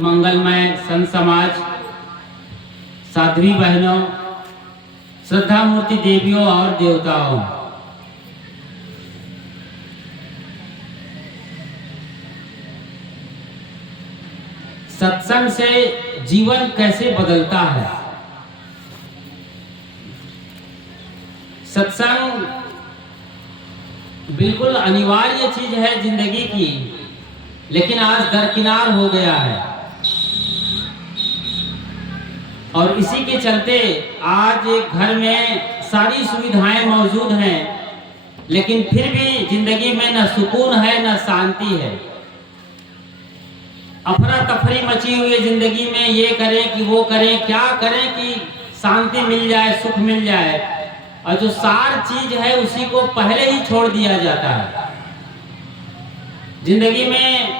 मंगलमय संत समाज, साध्वी बहनों, श्रद्धा मूर्ति देवियों और देवताओं, सत्संग से जीवन कैसे बदलता है। सत्संग बिल्कुल अनिवार्य चीज है जिंदगी की, लेकिन आज दरकिनार हो गया है और इसी के चलते आज एक घर में सारी सुविधाएं मौजूद हैं, लेकिन फिर भी जिंदगी में न सुकून है न शांति है। अफरा तफरी मची हुई है जिंदगी में, ये करें कि वो करें, क्या करें कि शांति मिल जाए, सुख मिल जाए, और जो सार चीज है उसी को पहले ही छोड़ दिया जाता है। जिंदगी में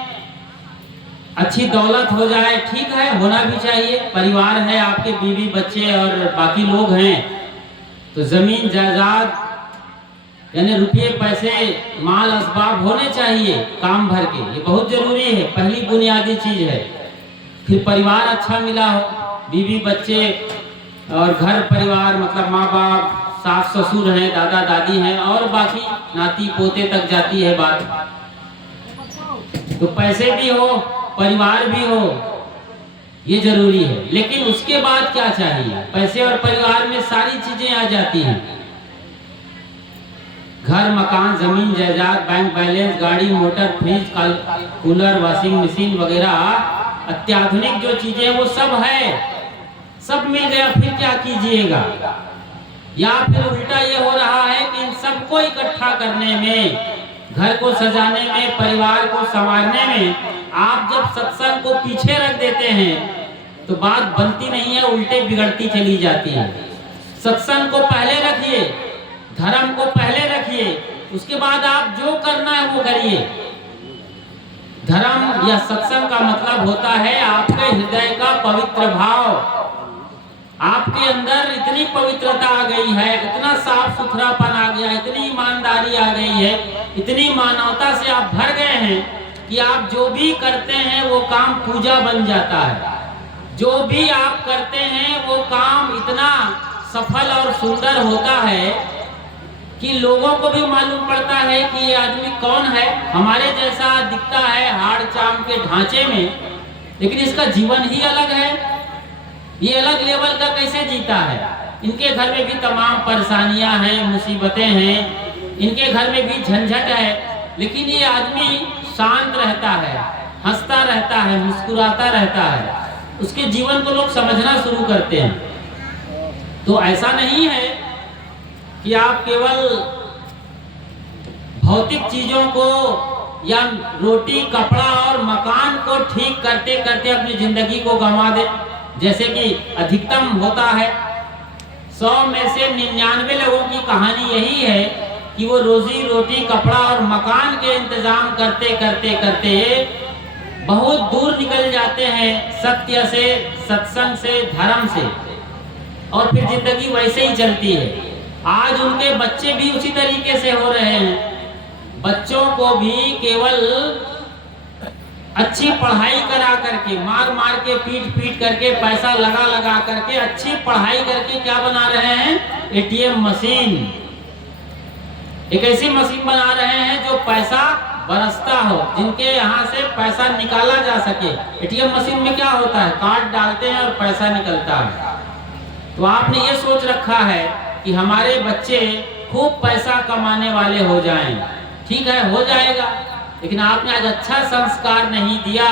अच्छी दौलत हो जाए, ठीक है, होना भी चाहिए, परिवार है, आपके बीवी बच्चे और बाकी लोग हैं, तो जमीन जायदाद यानी रुपये पैसे माल असबाब होने चाहिए काम भर के, ये बहुत जरूरी है, पहली बुनियादी चीज है। फिर परिवार अच्छा मिला हो, बीवी बच्चे और घर परिवार, मतलब माँ बाप, सास ससुर हैं, दादा दादी हैं और बाकी नाती पोते तक जाती है बात। तो पैसे भी हो, परिवार भी हो, ये जरूरी है। लेकिन उसके बाद क्या चाहिए? पैसे और परिवार में सारी चीजें आ जाती हैं, घर मकान जमीन जायदाद, बैंक बैलेंस, गाड़ी motor, fridge cooler, washing machine वगैरह अत्याधुनिक जो चीजें वो सब है, सब मिल गया, फिर क्या कीजिएगा? या फिर उल्टा ये हो रहा है कि इन सबको इकट्ठा करने में, घर को सजाने में, परिवार को संवारने में आप जब सत्संग को पीछे रख देते हैं तो बात बनती नहीं है, उल्टे बिगड़ती चली जाती है। सत्संग को पहले रखिए, धर्म को पहले रखिए, उसके बाद आप जो करना है वो करिए। धर्म या सत्संग का मतलब होता है आपके हृदय का पवित्र भाव। आपके अंदर इतनी पवित्रता आ गई है, इतना साफ सुथरापन आ गया, इतनी ईमानदारी आ गई है, इतनी मानवता से आप भर गए हैं कि आप जो भी करते हैं वो काम पूजा बन जाता है। जो भी आप करते हैं वो काम इतना सफल और सुंदर होता है कि लोगों को भी मालूम पड़ता है कि ये आदमी कौन है, हमारे जैसा दिखता है हाड़ चाम के ढांचे में, लेकिन इसका जीवन ही अलग है, ये अलग लेवल का कैसे जीता है। इनके घर में भी तमाम परेशानियां हैं, मुसीबतें हैं, इनके घर में भी झंझट है, लेकिन ये आदमी शांत रहता है, हंसता रहता है, मुस्कुराता रहता है, उसके जीवन को लोग समझना शुरू करते हैं। तो ऐसा नहीं है कि आप केवल भौतिक चीजों को या रोटी कपड़ा और मकान को ठीक करते करते अपनी जिंदगी को गंवा दे। जैसे कि अधिकतम होता है 100 में से 99 लोगों की कहानी यही है कि वो रोजी रोटी कपड़ा और मकान के इंतजाम करते करते करते बहुत दूर निकल जाते हैं सत्य से, सत्संग से, धर्म से, और फिर जिंदगी वैसे ही चलती है। आज उनके बच्चे भी उसी तरीके से हो रहे हैं। बच्चों को भी केवल अच्छी पढ़ाई करा करके, मार मार के, पीट पीट करके, पैसा लगा लगा करके अच्छी पढ़ाई करके क्या बना रहे हैं? ATM machine. एक ऐसी मशीन बना रहे हैं जो पैसा बरसता हो, जिनके यहाँ से पैसा निकाला जा सके। एटीएम मशीन में क्या होता है? कार्ड डालते हैं और पैसा निकलता है। तो आपने ये सोच रखा है कि हमारे बच्चे खूब पैसा कमाने वाले हो जाएं। ठीक है, हो जाएगा, लेकिन आपने आज अच्छा संस्कार नहीं दिया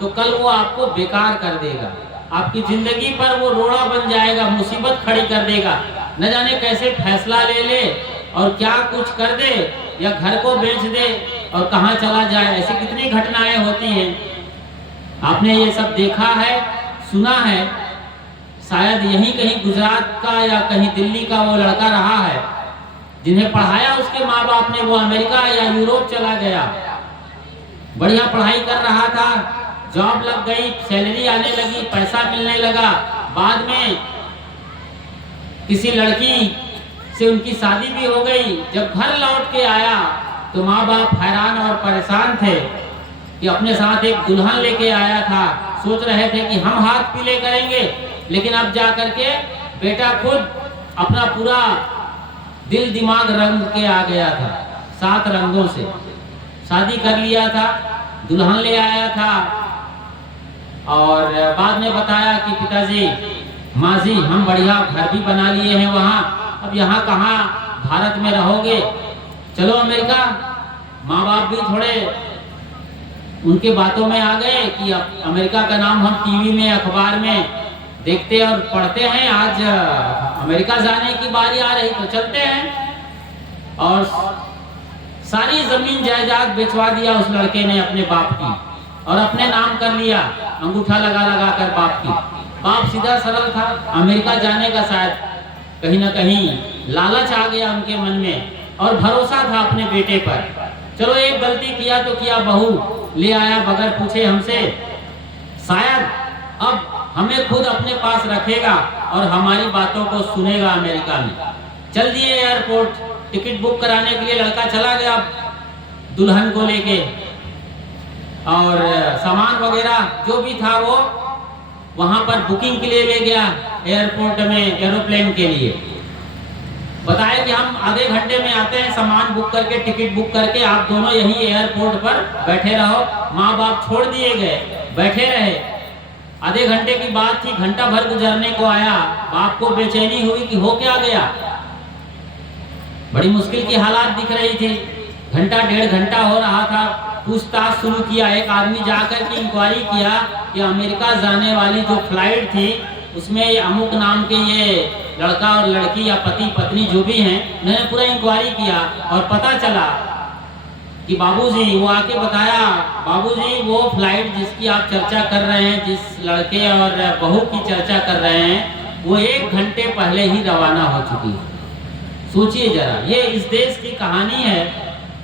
तो कल वो आपको बेकार कर देगा, आपकी जिंदगी पर वो रोड़ा बन जाएगा, मुसीबत खड़ी कर देगा, न जाने कैसे फैसला ले ले और क्या कुछ कर दे, या घर को बेच दे और कहाँ चला जाए। ऐसी कितनी घटनाएं होती हैं, आपने ये सब देखा है, सुना है। शायद यहीं कहीं गुजरात का या कहीं दिल्ली का वो लड़का रहा है जिन्हें पढ़ाया उसके माँ बाप ने, वो अमेरिका या यूरोप चला गया, बढ़िया पढ़ाई कर रहा था, जॉब लग गई, सैलरी आने लगी, पैसा मिलने लगा, बाद में किसी लड़की से उनकी शादी भी हो गई। जब घर लौट के आया तो माँ बाप हैरान और परेशान थे कि अपने साथ एक दुल्हन लेके आया था, सोच रहे थे कि हम हाथ पीले करेंगे, लेकिन अब जा करके बेटा खुद अपना पूरा दिल दिमाग रंग के आ गया था। 7 रंगों से शादी कर लिया था, दुल्हन ले आया था और बाद में बताया कि पिताजी माँ जी हम बढ़िया घर भी बना लिए हैं वहाँ, अब यहाँ कहाँ भारत में रहोगे, चलो अमेरिका। माँ बाप भी थोड़े उनके बातों में आ गए कि अमेरिका का नाम हम टीवी में अखबार में देखते और पढ़ते हैं, आज अमेरिका जाने की बारी आ रही तो चलते हैं। और सारी जमीन जायदाद बेचवा दिया उस लड़के ने अपने बाप की और अपने नाम कर लिया, अंगूठा लगा लगा कर बाप की। बाप सीधा सरल था, अमेरिका जाने का शायद कहीं ना कहीं लालच आ गया उनके मन में और भरोसा था अपने बेटे पर। चलो एक गलती किया तो किया, बहू ले आया बगैर पूछे हमसे, शायद अब हमें खुद अपने पास रखेगा और हमारी बातों को सुनेगा अमेरिका में। चल दिए एयरपोर्ट, टिकट बुक कराने के लिए लड़का चला गया दुल्हन को लेके और सामान वगैरह जो भी था वो वहां पर बुकिंग के लिए ले गया एयरपोर्ट में, एरोप्लेन के लिए। बताया कि हम आधे घंटे में आते हैं, सामान बुक करके टिकट बुक करके आप दोनों यहीं एयरपोर्ट पर बैठे रहो। माँ बाप छोड़ दिए गए, बैठे रहे। आधे घंटे की बात थी, घंटा भर गुजरने को आया। बाप को बेचैनी हुई कि हो क्या गया, बड़ी मुश्किल की हालात दिख रही थी। घंटा 1.5 घंटा हो रहा था, पूछताछ शुरू किया। एक आदमी जाकर के इंक्वायरी किया कि अमेरिका जाने वाली जो फ्लाइट थी उसमें अमुक नाम के ये लड़का और लड़की या पति पत्नी जो भी हैं, उन्होंने पूरा इंक्वायरी किया और पता चला कि बाबूजी, वो आके बताया बाबूजी वो फ्लाइट जिसकी आप चर्चा कर रहे हैं, जिस लड़के और बहू की चर्चा कर रहे हैं, वो 1 घंटे पहले ही रवाना हो चुकी है। सोचिए जरा, ये इस देश की कहानी है,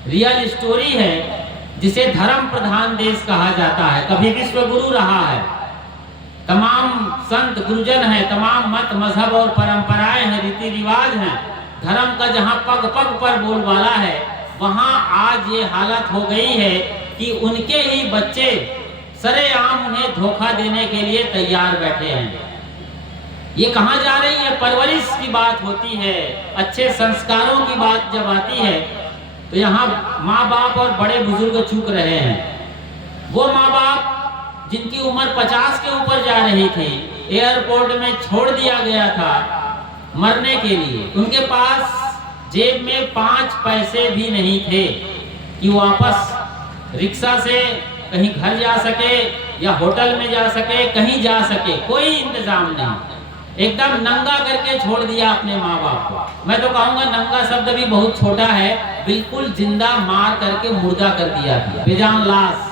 रियल स्टोरी है, जिसे धर्म प्रधान देश कहा जाता है। कभी विश्व गुरु रहा है, तमाम संत गुरुजन हैं, तमाम मत मजहब और परंपराएं हैं, रीति रिवाज हैं। धर्म का जहां पग पग पर बोलबाला है, वहां आज ये हालत हो गई है कि उनके ही बच्चे सरेआम उन्हें धोखा देने के लिए तैयार बैठे हैं। ये कहां जा रही है? परवरिश की बात होती है, अच्छे संस्कारों की बात जब आती है तो यहाँ माँ बाप और बड़े बुजुर्ग चूक रहे हैं। वो माँ बाप जिनकी उम्र 50 के ऊपर जा रही थी, एयरपोर्ट में छोड़ दिया गया था मरने के लिए, उनके पास जेब में 5 पैसे भी नहीं थे कि वापस रिक्शा से कहीं घर जा सके या होटल में जा सके, कहीं जा सके, कोई इंतजाम नहीं। एकदम नंगा करके छोड़ दिया अपने माँ बाप को। मैं तो कहूँगा नंगा शब्द भी बहुत छोटा है, बिल्कुल जिंदा मार करके मुर्दा कर दिया था, बेजान लाश।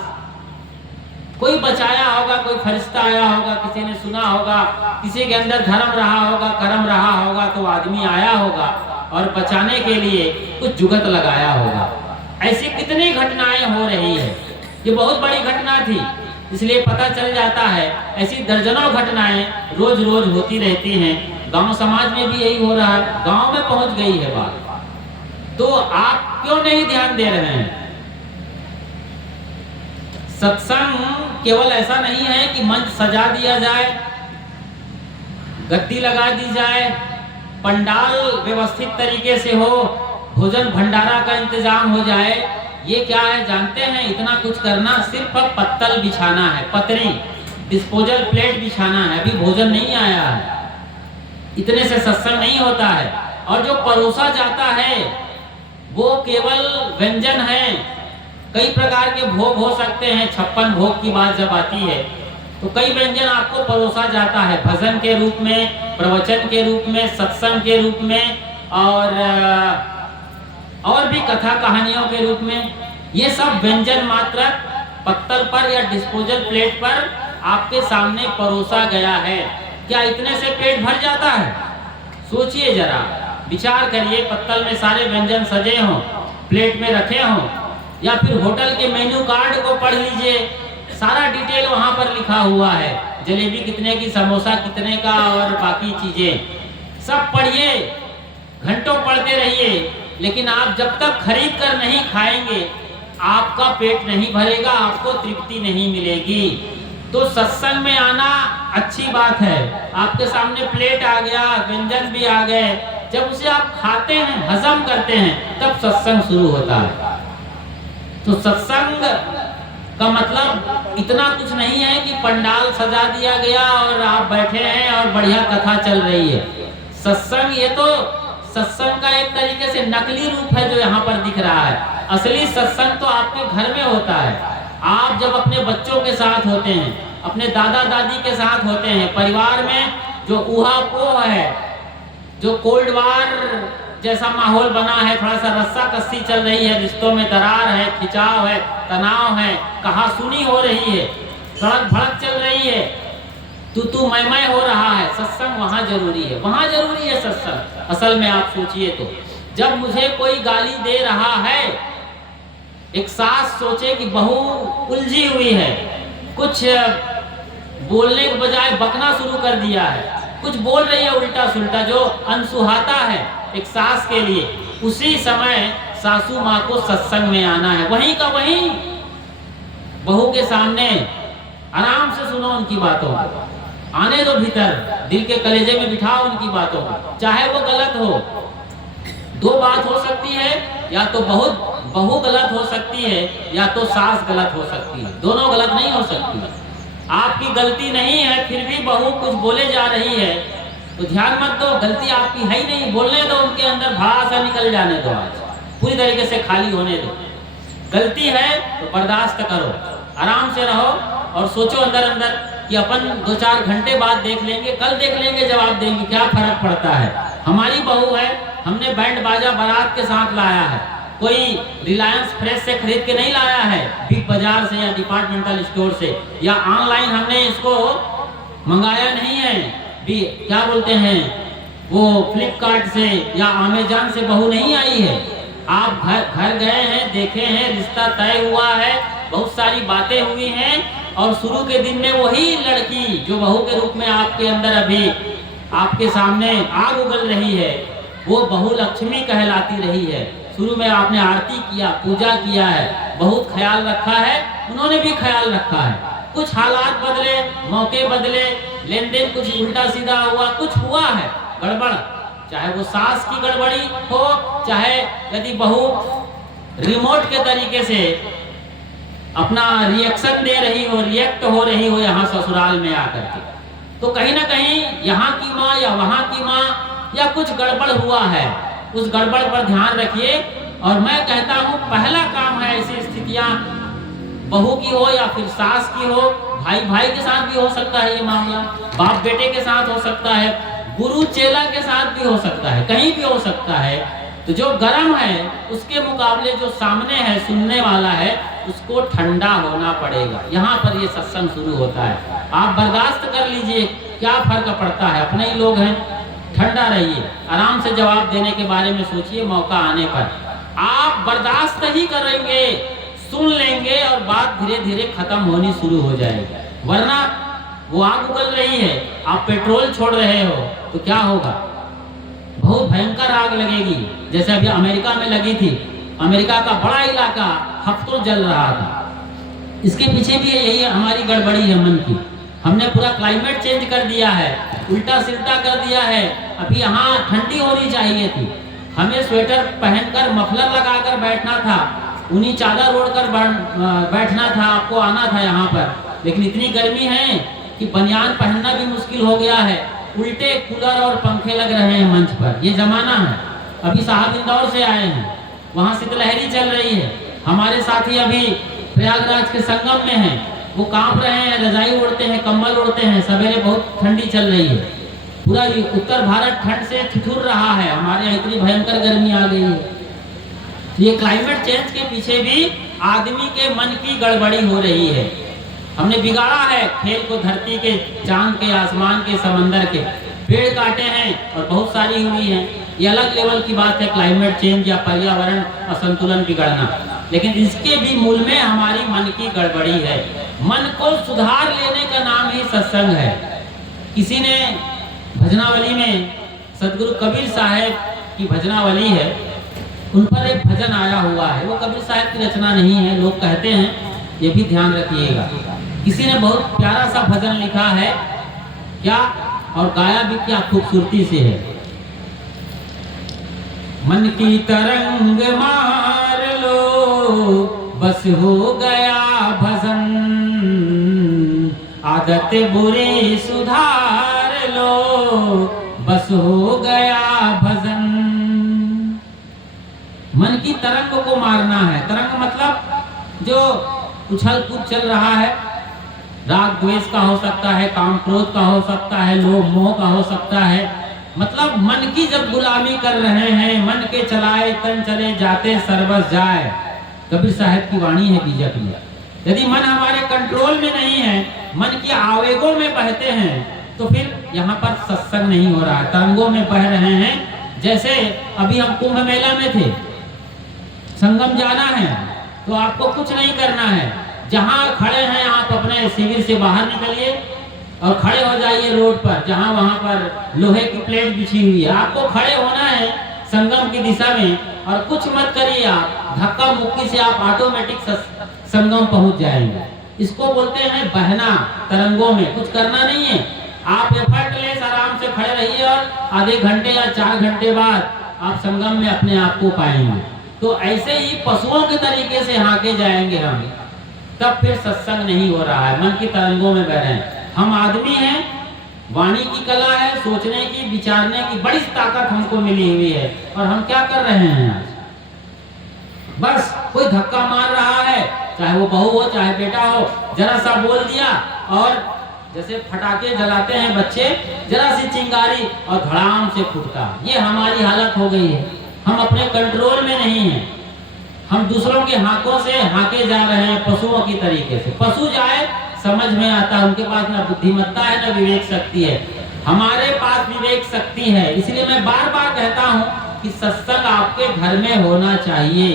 कोई बचाया होगा, कोई फरिश्ता आया होगा, किसी ने सुना होगा, किसी के अंदर धर्म रहा होगा, कर्म रहा होगा, तो आदमी आया होगा और बचाने के लिए कुछ जुगत लगाया होगा। ऐसी कितनी घटनाएं हो रही है, ये बहुत बड़ी घटना थी, इसलिए पता चल जाता है। ऐसी दर्जनों घटनाएं रोज रोज होती रहती हैं। गांव समाज में भी यही हो रहा है, गांव में पहुंच गई है बात, तो आप क्यों नहीं ध्यान दे रहे हैं? सत्संग केवल ऐसा नहीं है कि मंच सजा दिया जाए, गद्दी लगा दी जाए, पंडाल व्यवस्थित तरीके से हो, भोजन भंडारा का इंतजाम हो जाए। ये क्या है जानते हैं? इतना कुछ करना, सिर्फ पत्तल बिछाना है, पतरी, डिस्पोजल प्लेट बिछाना है, अभी भोजन नहीं आया है। इतने से सत्संग नहीं होता है। और जो परोसा जाता है वो केवल व्यंजन है। कई प्रकार के भोग हो सकते हैं, 56 भोग की बात जब आती है तो कई व्यंजन आपको परोसा जाता है, भजन के रूप में, प्रवचन के रूप में, सत्संग के रूप में और भी कथा कहानियों के रूप में। ये सब व्यंजन मात्र पत्तल पर या डिस्पोजल प्लेट पर आपके सामने परोसा गया है। क्या इतने से पेट भर जाता है? सोचिए जरा, विचार करिए। पत्तल में सारे व्यंजन सजे हों, प्लेट में रखे हों, या फिर होटल के मेन्यू कार्ड को पढ़ लीजिए, सारा डिटेल वहां पर लिखा हुआ है, जलेबी कितने की, समोसा कितने का और बाकी चीजें सब पढ़िए, घंटों पढ़ते रहिए, लेकिन आप जब तक खरीद कर नहीं खाएंगे आपका पेट नहीं भरेगा, आपको तृप्ति नहीं मिलेगी। तो सत्संग में आना अच्छी बात है। आपके सामने प्लेट आ गया, व्यंजन भी आ गए, जब उसे आप खाते हैं, हजम करते हैं, तब सत्संग शुरू होता है। तो सत्संग का मतलब इतना कुछ नहीं है कि पंडाल सजा दिया गया और आप बैठे हैं और बढ़िया कथा चल रही है। सत्संग, ये तो सत्संग का एक तरीके से नकली रूप है जो यहाँ पर दिख रहा है। असली सत्संग तो आपके घर में होता है। आप जब अपने बच्चों के साथ होते हैं, अपने दादा दादी के साथ होते हैं, परिवार में जो ऊहापोह है, जो कोल्ड वार जैसा माहौल बना है, थोड़ा सा रस्सा कस्सी चल रही है, रिश्तों में दरार है, खिंचाव है, तनाव है, कहासुनी हो रही है, सड़क भड़क चल रही है, तू मैं हो रहा है, सत्संग वहाँ जरूरी है। वहाँ जरूरी है सत्संग। असल में आप सोचिए तो, जब मुझे कोई गाली दे रहा है, एक सास सोचे कि बहू उलझी हुई है, कुछ बोलने के बजाय बकना शुरू कर दिया है, कुछ बोल रही है उल्टा सुल्टा जो अनसुहाता है एक सास के लिए, उसी समय सासू माँ को सत्संग में आना है। वहीं का वहीं बहू के सामने आराम से सुनो उनकी बातों को, आने दो भीतर, दिल के कलेजे में बिठाओ उनकी बातों को, चाहे वो गलत हो। दो बात हो सकती है, या तो बहू गलत हो सकती है, या तो सास गलत हो सकती है, दोनों गलत नहीं हो सकती। आपकी गलती नहीं है, फिर भी बहू कुछ बोले जा रही है, तो ध्यान मत दो, गलती आपकी है ही नहीं, बोलने दो, उनके अंदर भड़ासा निकल जाने दो, आज पूरी तरीके से खाली होने दो। गलती है तो बर्दाश्त करो, आराम से रहो और सोचो अंदर अंदर कि अपन 2-4 घंटे बाद देख लेंगे, कल देख लेंगे, जवाब देंगे, क्या फर्क पड़ता है। हमारी बहू है, हमने बैंड बाजा बारात के साथ लाया है, कोई रिलायंस फ्रेश से खरीद के नहीं लाया है, बिग बाजार से या डिपार्टमेंटल स्टोर से, या ऑनलाइन हमने इसको मंगाया नहीं है, भी क्या बोलते हैं वो फ्लिपकार्ट से या अमेजॉन से बहू नहीं आई है। आप घर गए हैं, देखे हैं, रिश्ता तय हुआ है, बहुत सारी बातें हुई हैं, और शुरू के दिन में वही लड़की जो बहू के रूप में आपके अंदर अभी आपके सामने आग उगल रही है, वो बहू लक्ष्मी कहलाती रही है। शुरू में आपने आरती किया, पूजा किया है, बहुत ख्याल रखा है, उन्होंने भी ख्याल रखा है। कुछ हालात बदले, मौके बदले, लेन देन कुछ उल्टा सीधा हुआ, कुछ हुआ है गड़बड़, चाहे वो सास की गड़बड़ी हो, चाहे यदि बहू रिमोट के तरीके से अपना रिएक्शन दे रही हो, रिएक्ट हो रही हो यहाँ ससुराल में आकर के, तो कहीं ना कहीं यहाँ की माँ या वहाँ की माँ या कुछ गड़बड़ हुआ है। उस गड़बड़ पर ध्यान रखिए। और मैं कहता हूँ पहला काम है, ऐसी स्थितियाँ बहू की हो या फिर सास की हो, भाई भाई के साथ भी हो सकता है ये मामला, बाप बेटे के साथ हो सकता है, गुरु चेला के साथ भी हो सकता है, कहीं भी हो सकता है। तो जो गर्म है उसके मुकाबले जो सामने है, सुनने वाला है, उसको ठंडा होना पड़ेगा। यहाँ पर ये सत्संग शुरू होता है। आप बर्दाश्त कर लीजिए, क्या फर्क पड़ता है, अपने ही लोग हैं। ठंडा रहिए, आराम से जवाब देने के बारे में सोचिए। मौका आने पर आप बर्दाश्त ही करेंगे, सुन लेंगे और बात धीरे धीरे खत्म होनी शुरू हो जाएगी। वरना वो आग उगल रही है, आप पेट्रोल छोड़ रहे हो, तो क्या होगा, बहुत भयंकर आग लगेगी। जैसे अभी अमेरिका में लगी थी, अमेरिका का बड़ा इलाका हफ्तों जल रहा था। इसके पीछे भी यही हमारी गड़बड़ी है मन की। हमने पूरा क्लाइमेट चेंज कर दिया है, उल्टा सिल्टा कर दिया है। अभी यहाँ ठंडी होनी चाहिए थी, हमें स्वेटर पहनकर मफलर लगाकर बैठना था, ऊनी चादर ओढ़कर बैठना था, आपको आना था यहाँ पर। लेकिन इतनी गर्मी है कि बनियान पहनना भी मुश्किल हो गया है। उल्टे कूलर और पंखे लग रहे हैं मंच पर, ये जमाना है। अभी साहब इंदौर से आए हैं, वहाँ शीतलहरी चल रही है। हमारे साथी अभी प्रयागराज के संगम में हैं, वो कांप रहे हैं, रजाई ओढ़ते हैं, कंबल ओढ़ते हैं। सवेरे बहुत ठंडी चल रही है, पूरा उत्तर भारत ठंड से ठिठुर रहा है। हमारे यहाँ इतनी भयंकर गर्मी आ गई है। ये क्लाइमेट चेंज के पीछे भी आदमी के मन की गड़बड़ी हो रही है। हमने बिगाड़ा है खेल को, धरती के, चांद के, आसमान के, समंदर के। पेड़ काटे हैं और बहुत सारी हुई हैं, ये अलग लेवल की बात है, क्लाइमेट चेंज या पर्यावरण असंतुलन बिगड़ना। लेकिन इसके भी मूल में हमारी मन की गड़बड़ी है। मन को सुधार लेने का नाम ही सत्संग है। किसी ने भजनावली में, सदगुरु कबीर साहब की भजनावली है, उन पर एक भजन आया हुआ है। वो कबीर साहब की रचना नहीं है, लोग कहते हैं, ये भी ध्यान रखिएगा। किसी ने बहुत प्यारा सा भजन लिखा है क्या, और गाया भी क्या खूबसूरती से है। मन की तरंग मार लो बस हो गया भजन, आदत बुरी सुधार लो बस हो गया भजन। मन की तरंग को मारना है। तरंग मतलब जो उछल कूद चल रहा है, राग द्वेष का हो सकता है, काम क्रोध का हो सकता है, लोभ मोह का हो सकता है। मतलब मन की जब गुलामी कर रहे हैं, मन के चलाए तन चले जाते सर्वस जाए, कबीर साहब की वाणी है बीजक में। यदि मन हमारे कंट्रोल में नहीं है, मन के आवेगों में बहते हैं, तो फिर यहाँ पर सत्संग नहीं हो रहा है, तरंगों में बह रहे हैं। जैसे अभी हम कुंभ मेला में थे, संगम जाना है तो आपको कुछ नहीं करना है, जहां खड़े हैं आप अपने शिविर से बाहर निकलिए और खड़े हो जाइए रोड पर, जहां वहां पर लोहे की प्लेट बिछी हुई है, आपको खड़े होना है संगम की दिशा में, और कुछ मत करिए, आप धक्का मुक्की से आप ऑटोमेटिक संगम पहुंच जाएंगे। इसको बोलते हैं बहना, तरंगों में कुछ करना नहीं है। आप एफर्टलेस आराम से खड़े रहिए और आधे घंटे या 4 घंटे बाद आप संगम में अपने आप को पाएंगे। तो ऐसे ही पशुओं के तरीके से हाके जाएंगे हम, तब फिर सत्संग नहीं हो रहा है, मन की तरंगों में बह रहे हैं। हम आदमी हैं, वाणी की कला है, सोचने की, विचारने की बड़ी ताकत हमको मिली हुई है, और हम क्या कर रहे हैं आज? बस कोई धक्का मार रहा है, चाहे वो बहू हो चाहे बेटा हो, जरा सा बोल दिया, और जैसे फटाके जलाते हैं बच्चे, जरा सी चिंगारी और धड़ाम से फूटता, ये हमारी हालत हो गई है। हम अपने कंट्रोल में नहीं हैं, हम दूसरों के हाथों से हाके जा रहे हैं पशुओं की तरीके से। पशु जाए समझ में आता है, उनके पास ना बुद्धिमत्ता है ना विवेक शक्ति है, हमारे पास विवेक शक्ति है। इसलिए मैं बार बार कहता हूँ कि सत्संग आपके घर में होना चाहिए।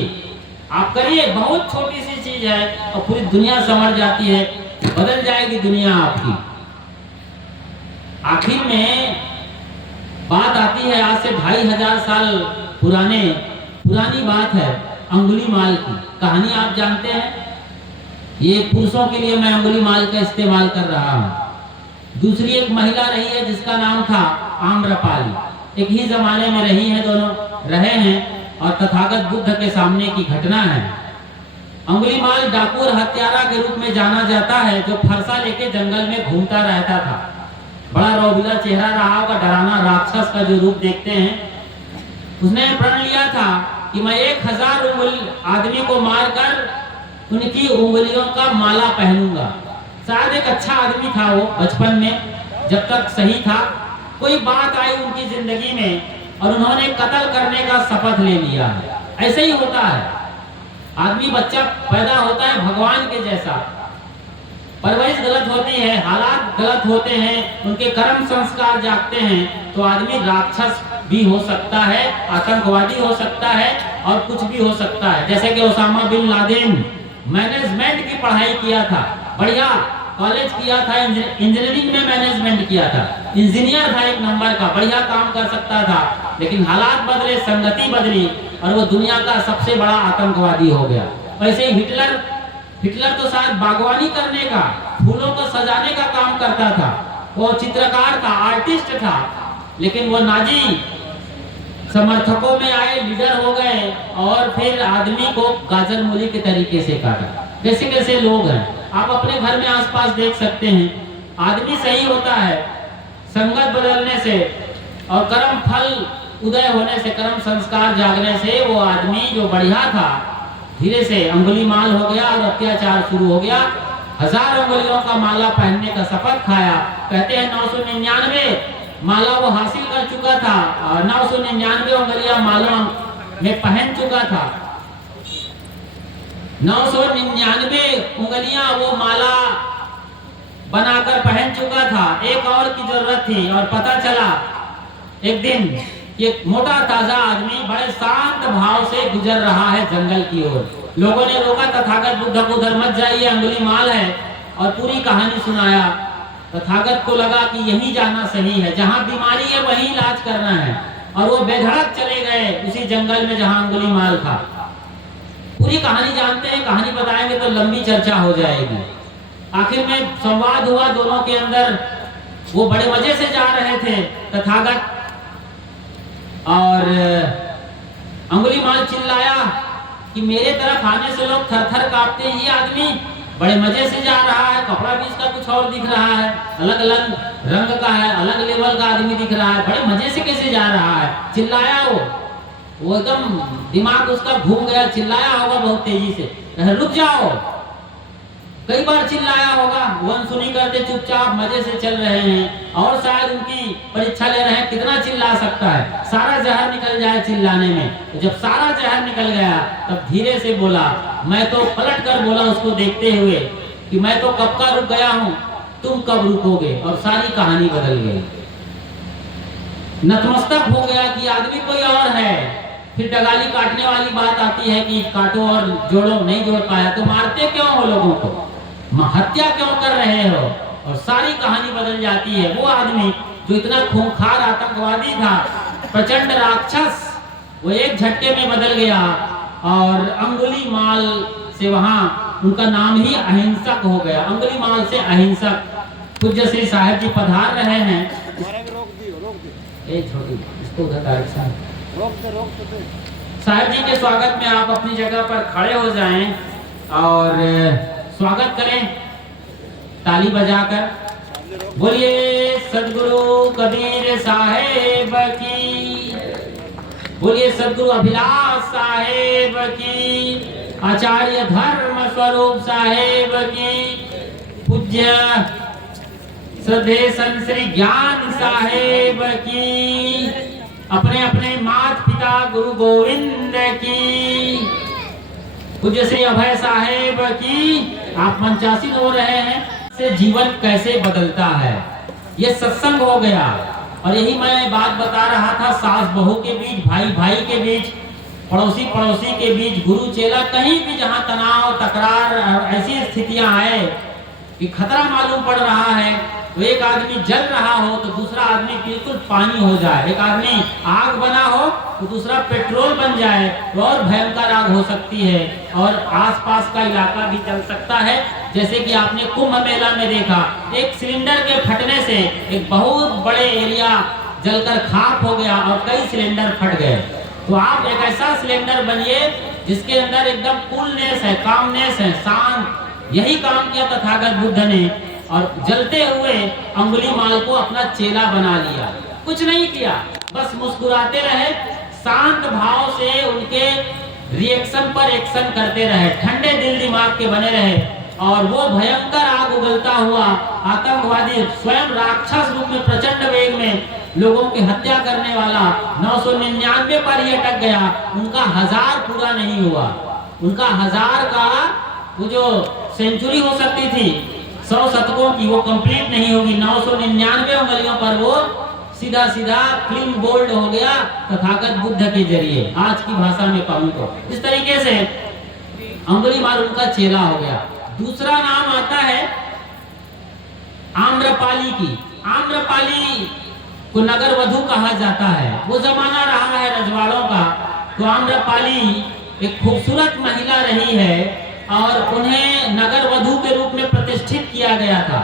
आप करिए, बहुत छोटी सी चीज है और पूरी दुनिया संवर जाती है, बदल जाएगी दुनिया आपकी। आखिर में बात आती है, आज से 2500 साल पुरानी बात है, अंगुलीमाल की कहानी आप जानते हैं। ये पुरुषों के लिए मैं अंगुलीमाल का इस्तेमाल कर रहा हूँ। दूसरी एक महिला रही है जिसका नाम था आम्रपाली, एक ही जमाने में रही है, दोनों रहे हैं, और तथागत बुद्ध के सामने की घटना है। अंगुलीमाल डाकू और हत्यारा के रूप में जाना जाता है, जो फरसा लेके जंगल में घूमता रहता था। बड़ा रौबीला चेहरा रहा होगा, डराना राक्षस का जो रूप देखते हैं। उसने प्रण लिया था कि मैं 1000 आदमी को मारकर उनकी उंगलियों का माला पहनूंगा। शायद एक अच्छा आदमी था वो, बचपन में जब तक सही था। कोई बात आई उनकी जिंदगी में और उन्होंने कत्ल करने का शपथ ले लिया है। ऐसे ही होता है, आदमी बच्चा पैदा होता है भगवान के जैसा, परवरिश गलत होती है, हालात गलत होते हैं, उनके कर्म संस्कार जागते हैं, तो आदमी राक्षस भी हो सकता है, आतंकवादी हो सकता है, और कुछ भी हो सकता है। जैसे कि ओसामा बिन लादेन मैनेजमेंट की पढ़ाई किया था, बढ़िया कॉलेज किया था, इंजीनियरिंग में मैनेजमेंट किया था, इंजीनियर था 1 नंबर का, बढ़िया काम कर सकता था, लेकिन हालात बदले, संगति बदली और वो दुनिया का सबसे बड़ा आतंकवादी हो गया। वैसे ही हिटलर तो शायद बागवानी करने का, फूलों को सजाने का काम करता था, वो चित्रकार था, आर्टिस्ट था, लेकिन वो नाजी समर्थकों में आए, लीडर हो गए, और फिर आदमी को गाजर मूली के तरीके से काटा। कैसे कैसे लोग हैं, आप अपने घर में आसपास देख सकते हैं। आदमी सही होता है, संगत बदलने से और कर्म फल उदय होने से, कर्म संस्कार जागने से, वो आदमी जो बढ़िया था धीरे से अंगुलीमाल हो गया और अत्याचार शुरू हो गया। 1000 उंगलियों का माला पहनने का शपथ खाया। कहते हैं 999 माला वो हासिल कर चुका था, 999 उंगलियां माला में पहन चुका था। 999 उंगलियां वो माला बनाकर पहन चुका था। एक और की जरूरत थी, और पता चला एक दिन ये मोटा ताजा आदमी बड़े शांत भाव से गुजर रहा है जंगल की ओर। लोगों ने रोका, तथागत बुद्ध को उधर मत जाइए, अंगुलीमाल है, और पूरी कहानी सुनाया। तथागत को लगा कि यही जाना सही है, जहां बीमारी है वहीं इलाज करना है, और वो बेधड़क चले गए उसी जंगल में जहां अंगुलीमाल था। पूरी कहानी जानते हैं, कहानी बताएंगे तो लंबी चर्चा हो जाएगी। आखिर में संवाद हुआ दोनों के अंदर। वो बड़े मजे से जा रहे थे तथागत, और अंगुलीमाल चिल्लाया कि मेरे तरफ आने से लोग थर थर कांपते हैं, ये आदमी बड़े मजे से जा रहा है, कपड़ा भी इसका कुछ और दिख रहा है, अलग अलग रंग का है, अलग लेवल का आदमी दिख रहा है, बड़े मजे से कैसे जा रहा है। चिल्लाया वो एकदम दिमाग उसका घूम गया, चिल्लाया होगा बहुत तेजी से, रुक जाओ, कई बार चिल्लाया होगा। वो अनसुनी करते चुपचाप मजे से चल रहे हैं, और शायद उनकी परीक्षा ले रहे हैं कितना चिल्ला सकता है, सारा जहर निकल जाए चिल्लाने में। तो जब सारा जहर निकल गया तब धीरे से बोला, मैं तो पलट कर बोला उसको देखते हुए कि मैं तो कब का रुक गया हूँ, तुम कब रुकोगे। और सारी कहानी बदल गई, नतमस्तक हो गया कि आदमी कोई और है। फिर डगाली काटने वाली बात आती है कि काटो और जोड़ो, नहीं जोड़ पाया तो मारते क्यों हो लोगों को, हत्या क्यों कर रहे हो, और सारी कहानी बदल जाती है। वो आदमी जो इतना खूंखार आतंकवादी था, प्रचंड राक्षस, वो एक झटके में बदल गया, और अंगुलीमाल से वहां उनका नाम ही अहिंसक हो गया। अंगुलीमाल से अहिंसक। पूज्य श्री साहब जी पधार रहे हैं। इसको साहब जी के स्वागत में आप अपनी जगह पर खड़े हो जाएं और स्वागत करें ताली बजाकर। बोलिए सदगुरु कबीर साहेब की, बोलिए सदगुरु अभिलाष साहेब की, आचार्य धर्म स्वरूप साहेब की, पूज्य श्रद्धे संत श्री ज्ञान साहेब की, अपने अपने माता पिता गुरु गोविंद की, पूज्य श्री अभय साहेब की। आप मंचासीन हो रहे हैं से जीवन कैसे बदलता है, ये सत्संग हो गया। और यही मैं बात बता रहा था, सास बहू के बीच, भाई भाई के बीच, पड़ोसी पड़ोसी के बीच, गुरु चेला, कहीं भी जहां तनाव तकरार ऐसी स्थितियां आए कि खतरा मालूम पड़ रहा है, तो एक आदमी जल रहा हो तो दूसरा आदमी बिल्कुल पानी हो जाए, एक आदमी आग बना हो तो दूसरा पेट्रोल बन जाए, तो और भयंकर आग हो सकती है और आसपास का इलाका भी जल सकता है। जैसे कि आपने कुंभ मेला में देखा, एक सिलेंडर के फटने से एक बहुत बड़े एरिया जलकर खाक हो गया और कई सिलेंडर फट गए। तो आप एक ऐसा सिलेंडर बनिए जिसके अंदर एकदम कूलनेस है, कामनेस है, शांत। यही काम किया तथागत बुद्ध ने, और जलते हुए अंगुलीमाल को अपना चेला बना लिया। कुछ नहीं किया, बस मुस्कुराते रहे, शांत भाव से उनके रिएक्शन पर एक्शन करते रहे, ठंडे दिल दिमाग के बने रहे। और वो भयंकर आग उगलता हुआ आतंकवादी, स्वयं राक्षस रूप में प्रचंड वेग में लोगों की हत्या करने वाला 999 पर ही अटक गया। उनका 1000 पूरा नहीं हुआ, उनका 1000 का वो जो सेंचुरी हो सकती थी 100 शतकों की, वो कंप्लीट नहीं होगी। 999 उंगलियों पर वो सीधा सीधा क्लीन बोल्ड हो गया तथागत बुद्ध के जरिए। आज की भाषा में कहूं तो इस तरीके से अंगुलीमाल उनका चेला हो गया। दूसरा नाम आता है आम्रपाली की। आम्रपाली को नगर वधु कहा जाता है। वो जमाना रहा है रजवाड़ों का। तो आम्रपाली एक खूबसूरत महिला रही है और उन्हें नगर वधु के रूप में प्रतिष्ठित किया गया था।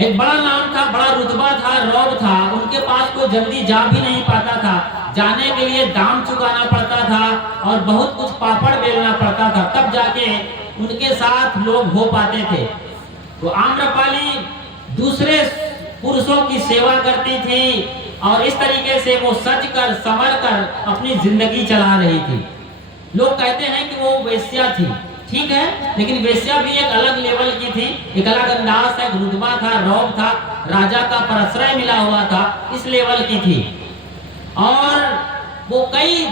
एक बड़ा नाम था, बड़ा रुतबा था, रौब था। उनके पास कोई जल्दी जा भी नहीं पाता था, जाने के लिए दाम चुकाना पड़ता था और बहुत कुछ पापड़ बेलना पड़ता था, तब जाके उनके साथ लोग हो पाते थे। तो आम्रपाली दूसरे पुरुषों की सेवा करती थी और इस तरीके से वो सज कर संवर कर अपनी जिंदगी चला रही थी। लोग कहते हैं कि वो वेश्या थी, ठीक है, लेकिन वेश्या भी एक अलग लेवल की थी, एक अलग अंदाज था, रुतबा था, रौब था, राजा का प्रश्रय मिला हुआ था, इस लेवल की थी। और वो कई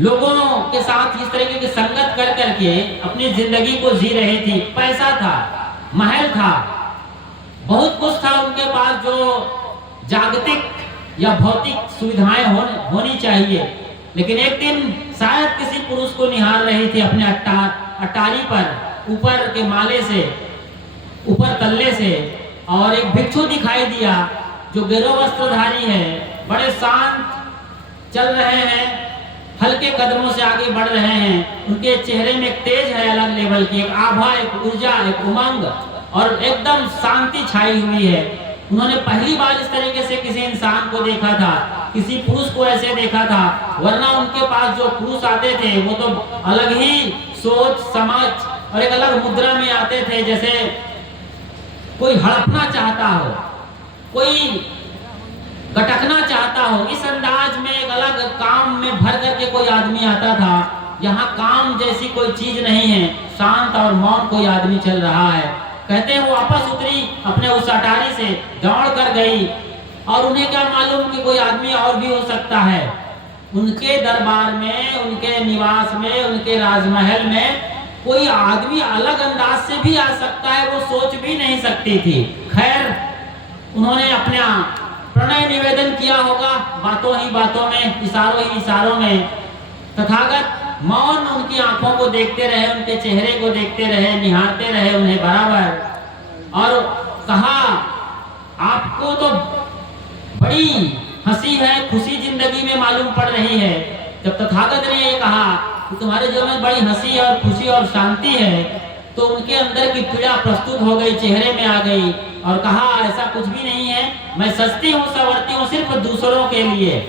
लोगों के साथ इस तरीके की संगत कर करके अपनी जिंदगी को जी रही थी। पैसा था, महल था, बहुत कुछ था उनके पास जो जागतिक या भौतिक सुविधाएं होनी चाहिए। लेकिन एक दिन शायद किसी पुरुष को निहार रही थी अपने अटारी पर, ऊपर के माले से, ऊपर तल्ले से, और एक भिक्षु दिखाई दिया जो गेरो वस्त्रधारी है, बड़े शांत चल रहे हैं, हल्के कदमों से आगे बढ़ रहे हैं। उनके चेहरे में एक तेज है अलग लेवल की, एक आभा, एक ऊर्जा, एक उमंग और एकदम शांति छाई हुई है। उन्होंने पहली बार इस तरीके से किसी इंसान को देखा था, किसी पुरुष को ऐसे देखा था। वरना उनके पास जो पुरुष आते थे वो तो अलग ही सोच समझ और एक अलग मुद्रा में आते थे, जैसे कोई हड़पना चाहता हो, कोई गटकना चाहता हो। इस अंदाज में एक अलग काम में भर करके कोई आदमी आता था। यहाँ काम जैसी कोई चीज नहीं है, शांत और मौन कोई आदमी चल रहा है। कहते हैं वो वापस उतरी अपने उस अटारी से, दौड़ कर गई और उन्हें क्या मालूम कि कोई आदमी और भी हो सकता है। उनके दरबार में, उनके निवास में, उनके राजमहल में कोई आदमी अलग अंदाज से भी आ सकता है, वो सोच भी नहीं सकती थी। खैर उन्होंने अपना प्रणय निवेदन किया होगा बातों ही बातों में, इशारों ही इशारों में। तथागत मौन उनकी आंखों को देखते रहे, उनके चेहरे को देखते रहे, निहारते रहे उन्हें बराबर, और कहा आपको तो बड़ी हंसी है, खुशी जिंदगी में मालूम पड़ रही है। जब तथागत ने ये कहा कि तुम्हारे जीवन में बड़ी हंसी और खुशी और शांति है, तो उनके अंदर की पीड़ा प्रस्तुत हो गई, चेहरे में आ गई और कहा ऐसा कुछ भी नहीं है, मैं सस्ती हूँ, संवरती हूँ सिर्फ दूसरों के लिए,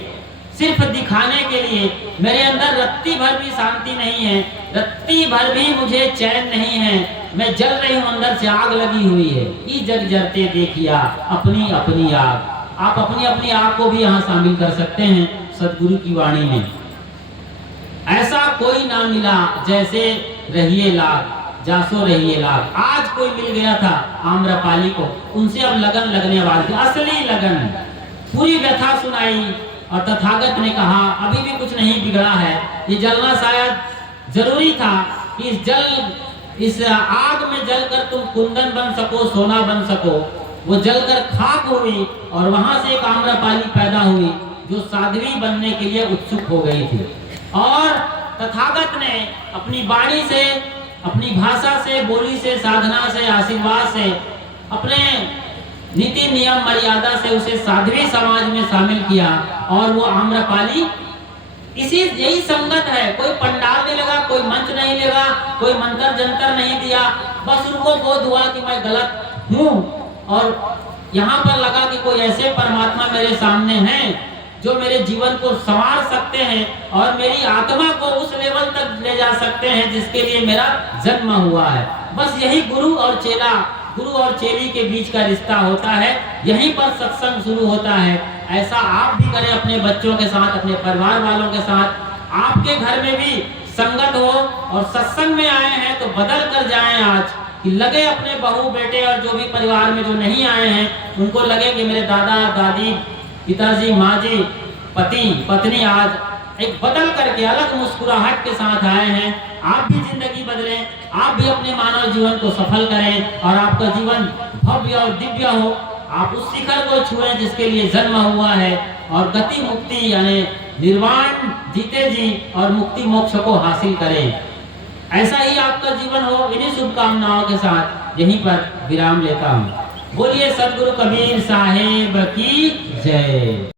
सिर्फ दिखाने के लिए। मेरे अंदर रत्ती भर भी शांति नहीं है, रत्ती भर भी मुझे चैन नहीं है, मैं जल रही हूँ, अंदर से आग लगी हुई है। ई जग जरते देखिया अपनी अपनी आग। आप अपनी अपनी आग को भी यहाँ शामिल कर सकते हैं सदगुरु की वाणी में। ऐसा कोई ना मिला जैसे रहिए लाग, जासो रहिए लाग। आज कोई मिल गया था आम्रपाली को, उनसे अब लगन लगने वाली थी, असली लगन। पूरी व्यथा सुनाई और तथागत ने कहा अभी भी कुछ नहीं बिगड़ा है, ये जलना शायद जरूरी था कि इस आग में जलकर तुम कुंदन बन सको, सोना बन सको। वो जलकर खाक हुई और वहां से एक आम्रपाली पैदा हुई जो साध्वी बनने के लिए उत्सुक हो गई थी। और तथागत ने अपनी वाणी से, अपनी भाषा से, बोली से, साधना से, आशीर्वाद से, अपने नीति नियम मर्यादा से उसे साध्वी समाज में शामिल किया। और वो आम्रपाली यही संगत है। कोई पंडाल नहीं लगा, कोई मंच नहीं लगा, कोई मंत्र जंतर नहीं दिया, बस उनको बोध हुआ कि मैं गलत हूँ। और यहाँ पर लगा कि कोई ऐसे परमात्मा मेरे सामने हैं जो मेरे जीवन को संवार सकते हैं और मेरी आत्मा को उस लेवल तक ले जा सकते हैं जिसके लिए मेरा जन्म हुआ है। बस यही गुरु और चेला, गुरु और चेली के बीच का रिश्ता होता है, यहीं पर सत्संग शुरू होता है। ऐसा आप भी करें अपने बच्चों के साथ, अपने परिवार वालों के साथ। आपके घर में भी संगत हो और सत्संग में आए हैं तो बदल कर जाएं आज, कि लगे अपने बहू बेटे और जो भी परिवार में जो नहीं आए हैं उनको लगे कि मेरे दादा दादी, पिताजी, माँ जी, पति पत्नी आज एक बदल करके अलग मुस्कुराहट के साथ आए हैं। आप भी जिंदगी बदलें, आप भी अपने मानव जीवन को सफल करें और आपका जीवन भव्य और दिव्य हो। आप उस शिखर को छुएं जिसके लिए जन्म हुआ है और गति मुक्ति यानी निर्वाण जीते जी और मुक्ति मोक्ष को हासिल करें। ऐसा ही आपका जीवन हो। इन्हीं शुभकामनाओं के साथ यहीं पर विराम लेता हूँ। बोलिए सदगुरु कबीर साहेब की जय।